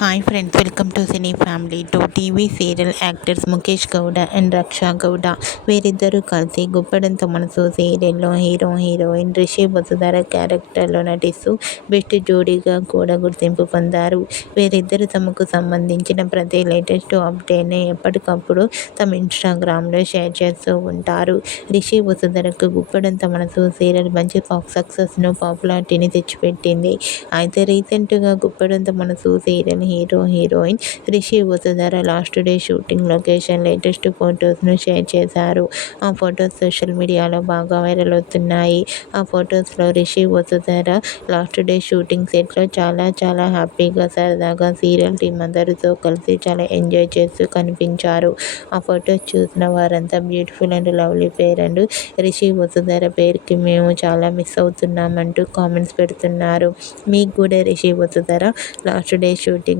Hi friends welcome to cine family two TV serial actors Mukesh Gowda and Raksha Gowda వీరిద్దరూ కలిసి గుప్పడంత మనసు సీరియల్లో hero heroine Rishi Vasudhara క్యారెక్టర్లో నటిస్తూ బెస్ట్ జోడీగా కూడా గుర్తింపు పొందారు. వీరిద్దరు తమకు సంబంధించిన ప్రతి లేటెస్ట్ అప్డేట్ని ఎప్పటికప్పుడు తమ ఇన్స్టాగ్రామ్లో షేర్ చేస్తూ ఉంటారు. రిషి వసుధరకు గుప్పడంత మనసు సీరియల్ మంచి సక్సెస్ను పాపులారిటీని తెచ్చిపెట్టింది. అయితే రీసెంట్గా Guppedantha Manasu serial hero heroine Rishi Vasudhara last day shooting location latest ఫొటోస్ను share చేశారు. ఆ ఫొటోస్ సోషల్ మీడియాలో బాగా వైరల్ అవుతున్నాయి. ఆ ఫొటోస్లో Rishi Vasudhara last day shooting సెట్లో చాలా చాలా హ్యాపీగా సరదాగా సీరియల్ టీం అందరితో కలిసి చాలా ఎంజాయ్ చేస్తూ కనిపించారు. ఆ ఫొటోస్ చూసిన వారంతా beautiful and lovely pair and Rishi Vasudhara పేరుకి మేము చాలా మిస్ అవుతున్నామంటూ కామెంట్స్ పెడుతున్నారు. మీకు కూడా Rishi Vasudhara last day shooting